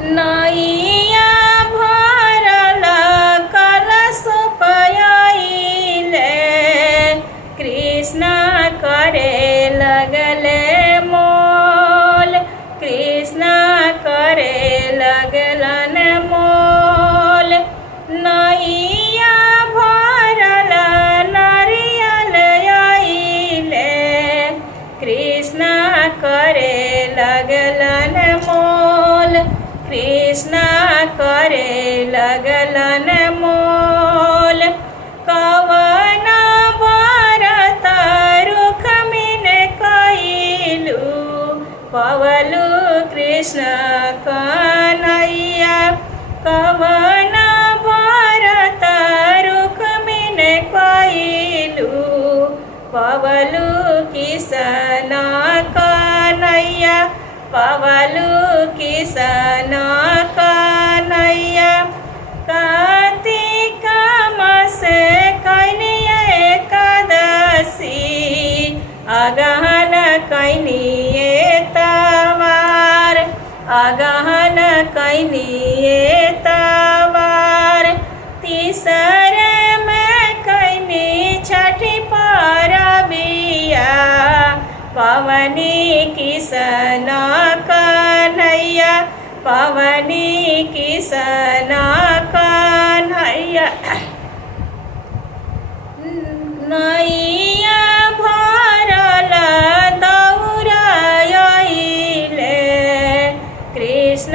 नैया भरल कलश पयाइले, कृष्ण करे लगले मोल, कृष्ण करे लगलन मोल। नैया भरल नारियल आइले, कृष्ण करे लगलन मोल, कृष्ण करे लगलन मोल। कवन व्रत रुक्मिन कइलू, पवलू कृष्ण कन्हैया। कवन व्रत रुक्मिन कइलू, पवलू कृष्ण कन्हैया, पवलू कृष्ण कन्हैया। कार्तिक मास कैनी एकादशी, अगहन कैनी एतवार, अगहन कैनी एतवार। तीसरे में कैनी छठी परबिया, पवनी कृष्ण कन्हैया, पवनी कृष्ण कन्हैया। नैया भरल दौरा आइले, कृष्ण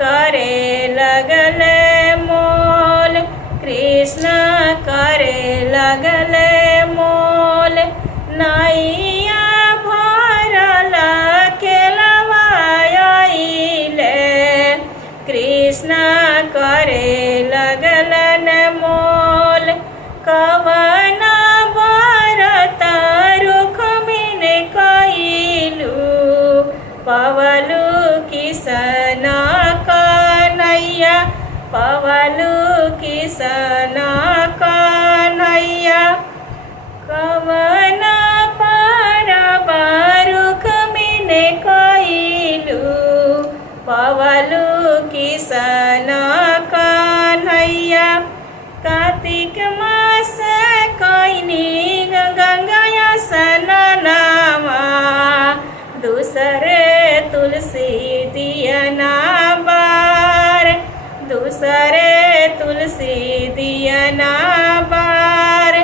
करे लगले मोल, कृष्ण करे लगले मोल। नैया भरल केलवा आइले, कृष्ण करे लगलन मोल। कवन व्रत रुक्मिन कइलू, पवलू कृष्ण कन्हैया, पवलू कृष्ण कन्हैया। कवन परब रुक्मिन कइलू, पवलू कृष्ण कन्हैया। कार्तिक मास कैनी गंगा स्नानवा, दूसरे तुलसी दियना बार, दूसरे तुलसी दियना बार।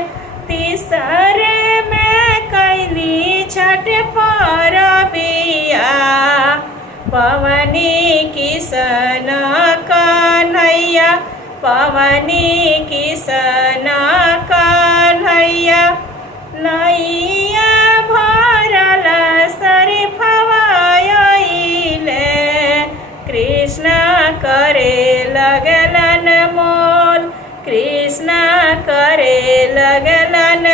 तीसरे में कैनी छठ परबिया, पवनी कृष्ण कन्हैया, पवनी कृष्ण कन्हैया। नैया भरल शरीफवा आइले, कृष्ण करे लगलन मोल, कृष्ण करे लगलन